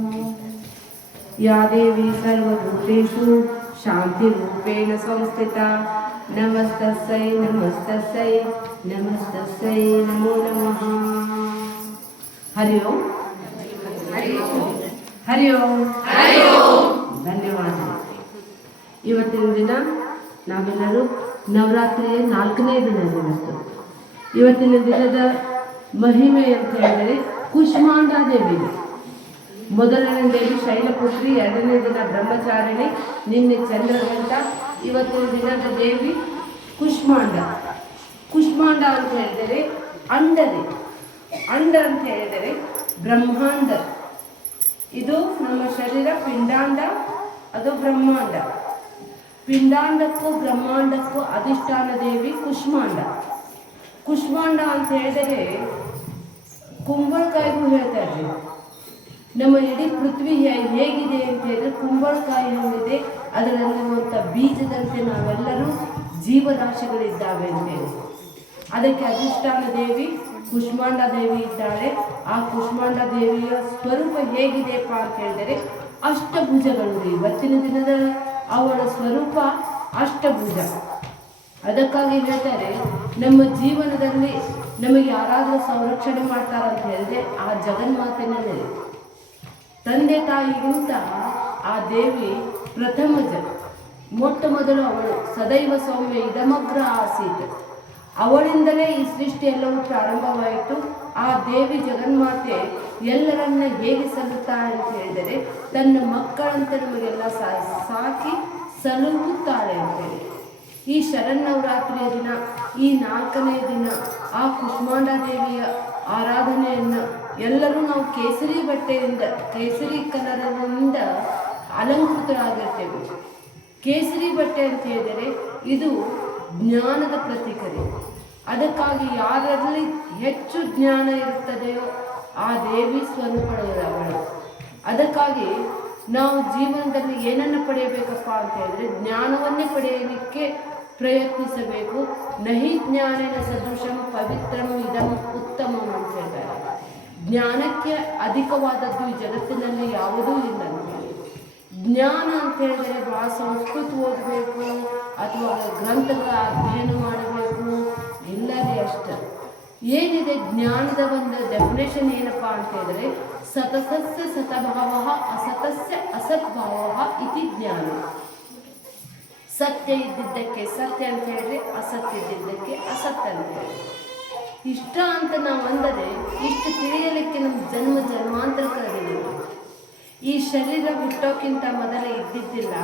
या देवी सर्वभूतेषु शान्तिरूपेण संस्थिता नमस्तस्यै नमस्तस्यै नमस्तस्यै नमो नमः। हरि ओम हरि ओम हरि ओम हरि ओम। ಧನ್ಯವಾದ। ಇವತ್ತಿನ ದಿನ ನಾವೆಲ್ಲರೂ ನವರಾತ್ರಿಯ 4ನೇ ದಿನ ಇವತ್ತು. ಇವತ್ತಿನ ದಿನದ ಮಹಿಮೆ ಅಂತ ಹೇಳಿದರೆ ಕುಷ್ಮಾಂಡ ದೇವಿ. ಮೊದಲನೇ ದೇವಿ ಶೈಲಪುತ್ರಿ, 2ನೇ ದಿನ ಬ್ರಹ್ಮಚಾರಿಣಿ, ನಿನ್ನೆ ಚಂದ್ರಘಂಟ, ಇವತ್ತಿನ ದಿನದ ದೇವಿ ಕುಷ್ಮಾಂಡ. ಕುಷ್ಮಾಂಡ ಅಂತ ಹೇಳಿದರೆ ಅಂಡರಿ. ಅಂಡ ಅಂತ ಹೇಳಿದರೆ ಬ್ರಹ್ಮಾಂಡ. ಇದು ನಮ್ಮ ಶರೀರ ಪಿಂಡಾಂಡ, ಅದು ಬ್ರಹ್ಮಾಂಡ. ಪಿಂಡಾಂಡಕ್ಕೂ ಬ್ರಹ್ಮಾಂಡಕ್ಕೂ ಅಧಿಷ್ಠಾನ ದೇವಿ ಕುಷ್ಮಾಂಡ. ಕುಷ್ಮಾಂಡ ಅಂತ ಹೇಳಿದರೆ ಕುಂಬಳಕಾಯಿಗೂ ಹೇಳ್ತಾ ಇದ್ದೀವಿ. ನಮ್ಮ ಇಡೀ ಪೃಥ್ವಿ ಹೇಗಿದೆ ಅಂತ ಹೇಳಿದ್ರೆ ಕುಂಬಳಕಾಯಿ ಹೊಂದಿದೆ, ಅದರಲ್ಲಿರುವಂಥ ಬೀಜದಂತೆ ನಾವೆಲ್ಲರೂ ಜೀವರಾಶಿಗಳಿದ್ದಾವೆ ಅಂತೇಳಿ. ಅದಕ್ಕೆ ಅಧಿಷ್ಠಾನ ದೇವಿ ಕುಷ್ಮಾಂಡ ದೇವಿ ಇದ್ದಾಳೆ. ಆ ಕುಷ್ಮಾಂಡ ದೇವಿಯ ಸ್ವರೂಪ ಹೇಗಿದೆಯಪ್ಪ ಅಂತ ಹೇಳಿದರೆ ಅಷ್ಟಭುಜಗಳು. ಇವತ್ತಿನ ದಿನದ ಅವಳ ಸ್ವರೂಪ ಅಷ್ಟಭುಜ. ಅದಕ್ಕಾಗಿ ಹೇಳ್ತಾರೆ, ನಮ್ಮ ಜೀವನದಲ್ಲಿ ನಮಗೆ ಯಾರಾದರೂ ಸಂರಕ್ಷಣೆ ಮಾಡ್ತಾರಂತ ಹೇಳಿದ್ರೆ ಆ ಜಗನ್ಮಾತೆನೇ. ತಂದೆ ತಾಯಿಗಿಂತ ಆ ದೇವಿ ಪ್ರಥಮಜ, ಮೊಟ್ಟ ಮೊದಲು ಅವಳು. ಸದೈವ ಸೌಮ್ಯ ಇದಮಗ್ರ ಆಸೀತ್. ಅವಳಿಂದಲೇ ಈ ಸೃಷ್ಟಿ ಎಲ್ಲವೂ ಪ್ರಾರಂಭವಾಯಿತು. ಆ ದೇವಿ ಜಗನ್ಮಾತೆ ಎಲ್ಲರನ್ನ ಹೇಗೆ ಸಲ್ಲುತ್ತಾಳೆ ಅಂತ ಹೇಳಿದರೆ ತನ್ನ ಮಕ್ಕಳಂತೆ ನಮಗೆಲ್ಲ ಸಾಕಿ ಸಲಹುತ್ತಾಳೆ ಅಂತೇಳಿ. ಈ ಶರನ್ನವರಾತ್ರಿಯ ದಿನ, ಈ 4ನೇ ದಿನ ಆ ಕುಷ್ಮಾಂಡ ದೇವಿಯ ಆರಾಧನೆಯನ್ನು ಎಲ್ಲರೂ ನಾವು ಕೇಸರಿ ಬಟ್ಟೆಯಿಂದ, ಕೇಸರಿ ಕಲರಿನಿಂದ ಅಲಂಕೃತರಾಗಿರ್ತೇವೆ. ಕೇಸರಿ ಬಟ್ಟೆ ಅಂತ ಹೇಳಿದರೆ ಇದು ಜ್ಞಾನದ ಪ್ರತೀಕರಿ. ಅದಕ್ಕಾಗಿ ಯಾರಲ್ಲಿ ಹೆಚ್ಚು ಜ್ಞಾನ ಇರುತ್ತದೆಯೋ ಆ ದೇವಿ ಸ್ವರೂಪಗಳು. ಅದಕ್ಕಾಗಿ ನಾವು ಜೀವನದಲ್ಲಿ ಏನನ್ನು ಪಡೆಯಬೇಕಪ್ಪ ಅಂತ ಹೇಳಿದ್ರೆ ಜ್ಞಾನವನ್ನೇ ಪಡೆಯಲಿಕ್ಕೆ ಪ್ರಯತ್ನಿಸಬೇಕು. ನಹಿ ಜ್ಞಾನೇನ ಸದೃಶಂ ಪವಿತ್ರಂ ಇದಂ ಉತ್ತಮಂ ಅಂತ ಹೇಳ್ತಾರೆ. ಜ್ಞಾನಕ್ಕೆ ಅಧಿಕವಾದದ್ದು ಈ ಜಗತ್ತಿನಲ್ಲಿ ಯಾವುದೂ ಇಲ್ಲ ಅಂತ ಹೇಳಿ. ಜ್ಞಾನ ಅಂತ ಹೇಳಿದರೆ ಭಾಳ ಸಂಸ್ಕೃತ ಓದಬೇಕು ಅಥವಾ ಗ್ರಂಥಗಳ ಅಧ್ಯಯನ ಮಾಡಬೇಕು, ಇಲ್ಲದೆ ಅಷ್ಟು. ಏನಿದೆ ಜ್ಞಾನದ ಒಂದು ಡೆಫಿನೇಷನ್ ಏನಪ್ಪ ಅಂತ ಹೇಳಿದರೆ ಸತಸಸ್ಯ ಸತಭಾವ ಅಸತಸ್ಯ ಅಸದ್ಭಾವ ಇತಿ ಜ್ಞಾನ. ಸತ್ಯ ಇದ್ದಿದ್ದಕ್ಕೆ ಸತ್ಯ ಅಂತ ಹೇಳಿದ್ರೆ ಅಸತ್ಯ ಇದ್ದಿದ್ದಕ್ಕೆ ಅಸತ್ಯ ಅಂತ ಹೇಳಿ. ಇಷ್ಟ ಅಂತ ನಾವು ಅಂದರೆ ಇಷ್ಟು ತಿಳಿಯಲಿಕ್ಕೆ ನಮ್ಮ ಜನ್ಮ ಜನ್ಮಾಂತರ ಕಳೆದಿದ್ದೀವಿ. ಈ ಶರೀರ ಹುಟ್ಟೋಕ್ಕಿಂತ ಮೊದಲೇ ಇದ್ದಿದ್ದಿಲ್ಲ,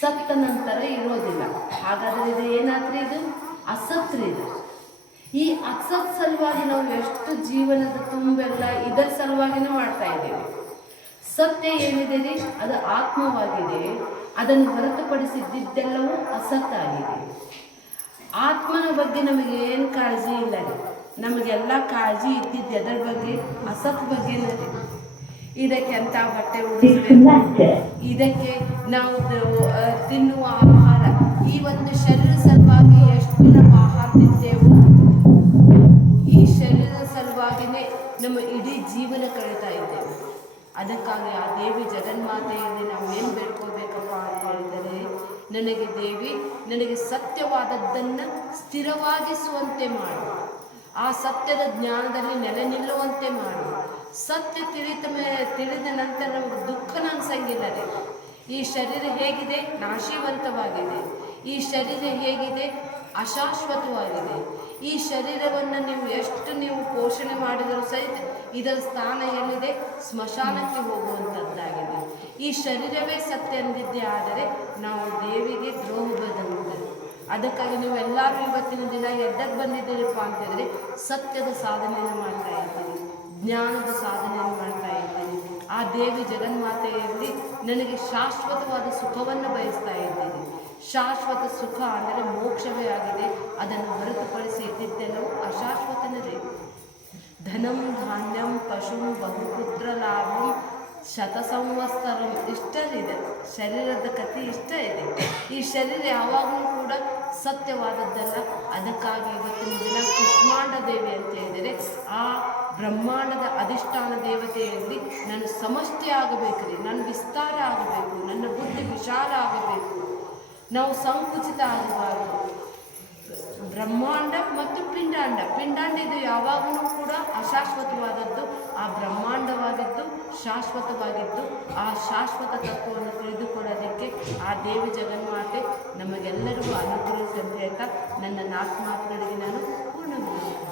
ಸತ್ತ ನಂತರ ಇರೋದಿಲ್ಲ. ಹಾಗಾದರೆ ಇದು ಏನಾದ್ರೂ ಇದು ಅಸತ್ರಿ. ಇದು ಈ ಅಸತ್ ಸಲುವಾಗಿ ನಾವು ಎಷ್ಟು ಜೀವನದ ತುಂಬೆಲ್ಲ ಇದರ ಸಲುವಾಗಿನೇ ಮಾಡ್ತಾ ಇದ್ದೇವೆ. ಸತ್ಯ ಏನಿದೆ ರೀ ಅದು ಆತ್ಮವಾಗಿದೆ. ಅದನ್ನು ಹೊರತುಪಡಿಸಿದ್ದೆಲ್ಲವೂ ಅಸತ್ತಾಗಿದೆ. ಆತ್ಮನ ಬಗ್ಗೆ ನಮಗೆ ಏನು ಕಾಳಜಿ ಇಲ್ಲ ರೀ. ನಮಗೆಲ್ಲ ಕಾಳಜಿ ಇದ್ದಿದ್ದು ಅದರ ಬಗ್ಗೆ, ಅಸತ್ ಬಗ್ಗೆ. ಇದಕ್ಕೆ ಅಂತ ಬಟ್ಟೆ ಉಡಿಸಬೇಕು, ಇದಕ್ಕೆ ನಾವು ತಿನ್ನುವ ಆಹಾರ, ಈ ಒಂದು ಶರೀರ ಸಲುವಾಗಿ ಎಷ್ಟು ನಾವು ಆಹಾರ ತಿಂತೇವೋ ಈ ಶರೀರದ ಸಲುವಾಗಿಯೇ ನಮ್ಮ ಇಡೀ ಜೀವನ ಕಳೀತಾ ಇದ್ದೇವೆ. ಅದಕ್ಕಾಗಿ ಆ ದೇವಿ ಜಗನ್ಮಾತೆಯಲ್ಲಿ ನಾವು ಏನು ಬೇಡ್ಕೋಬೇಕಪ್ಪ ಅಂತ ಹೇಳಿದರೆ, ನನಗೆ ದೇವಿ ನನಗೆ ಸತ್ಯವಾದದ್ದನ್ನು ಸ್ಥಿರವಾಗಿಸುವಂತೆ ಮಾಡು, ಆ ಸತ್ಯದ ಜ್ಞಾನದಲ್ಲಿ ನೆಲೆ ನಿಲ್ಲುವಂತೆ ಮಾಡು. ಸತ್ಯ ತಿಳಿದ ನಂತರ ನಮಗೆ ದುಃಖನ ಅನ್ಸಂಗಿಲ್ಲ ರೀ. ಈ ಶರೀರ ಹೇಗಿದೆ ನಾಶೀವಂತವಾಗಿದೆ, ಈ ಶರೀರ ಹೇಗಿದೆ ಅಶಾಶ್ವತವಾಗಿದೆ. ಈ ಶರೀರವನ್ನು ನೀವು ಎಷ್ಟು ನೀವು ಪೋಷಣೆ ಮಾಡಿದರೂ ಸಹಿತ ಇದರ ಸ್ಥಾನ ಎಲ್ಲಿದೆ, ಸ್ಮಶಾನಕ್ಕೆ ಹೋಗುವಂಥದ್ದಾಗಿದೆ. ಈ ಶರೀರವೇ ಸತ್ಯ ಅಂದಿದ್ದೇ ಆದರೆ ನಾವು ದೇವಿಗೆ ದ್ರೋಹ ಬದಂತೆ. ಅದಕ್ಕಾಗಿ ನೀವು ಎಲ್ಲರೂ ಇವತ್ತಿನ ದಿನ ಎದ್ದಕ್ಕೆ ಬಂದಿದ್ದೀರಪ್ಪ ಅಂತಂದರೆ ಸತ್ಯದ ಸಾಧನೆಯನ್ನು ಮಾಡ್ತಾ ಇದ್ದೀರಿ, ಜ್ಞಾನದ ಸಾಧನೆಯನ್ನು ಮಾಡ್ತಾ ಇದ್ದೀರಿ. ಆ ದೇವಿ ಜಗನ್ಮಾತೆಯಲ್ಲಿ ನನಗೆ ಶಾಶ್ವತವಾದ ಸುಖವನ್ನು ಬಯಸ್ತಾ ಇದ್ದೀನಿ. ಶಾಶ್ವತ ಸುಖ ಅಂದರೆ ಮೋಕ್ಷವೇ ಆಗಿದೆ. ಅದನ್ನು ಹೊರತುಪಡಿಸಿ ಇದ್ದಿದ್ದೆಲ್ಲವೂ ಅಶಾಶ್ವತನದೇ. ಧನಂ ಧಾನ್ಯಂ ಪಶುಂ ಬಹುಪುತ್ರ ಲಾಭಂ ಶತಸಂವತ್ಸರಂ ಇಷ್ಟರಿದೆ. ಶರೀರದ ಕಥೆ ಇಷ್ಟ ಇದೆ. ಈ ಶರೀರ ಯಾವಾಗಲೂ ಕೂಡ ಸತ್ಯವಾದದ್ದಲ್ಲ. ಅದಕ್ಕಾಗಿ ಇವತ್ತಿನ ದಿನ ಕುಷ್ಮಾಂಡ ದೇವಿ ಅಂತ ಹೇಳಿದರೆ ಆ ಬ್ರಹ್ಮಾಂಡದ ಅಧಿಷ್ಠಾನ ದೇವತೆಯಲ್ಲಿ ನಾನು ಸಮಷ್ಟಿ ಆಗಬೇಕ್ರಿ, ನನ್ನ ವಿಸ್ತಾರ ಆಗಬೇಕು, ನನ್ನ ಬುದ್ಧಿ ವಿಶಾಲ ಆಗಬೇಕು, ನಾವು ಸಂಕುಚಿತ ಆಗಬಾರದು. ಬ್ರಹ್ಮಾಂಡ ಮತ್ತು ಪಿಂಡಾಂಡ ಇದು ಯಾವಾಗಲೂ ಕೂಡ ಅಶಾಶ್ವತವಾದದ್ದು. ಆ ಬ್ರಹ್ಮಾಂಡವಾಗಿದ್ದು ಶಾಶ್ವತವಾಗಿದ್ದು, ಆ ಶಾಶ್ವತ ತತ್ವವನ್ನು ತಿಳಿದುಕೊಳ್ಳೋದಕ್ಕೆ ಆ ದೇವಿ ಜಗನ್ಮಾತೆ ನಮಗೆಲ್ಲರಿಗೂ ಅನುಗ್ರಹಿಸಿ ಅಂತ ಹೇಳ್ತಾ ನನ್ನ 4 ಮಾತುಗಳಿಗೆ ನಾನು ಪೂರ್ಣಗೊಳಿಸ್ತೇನೆ.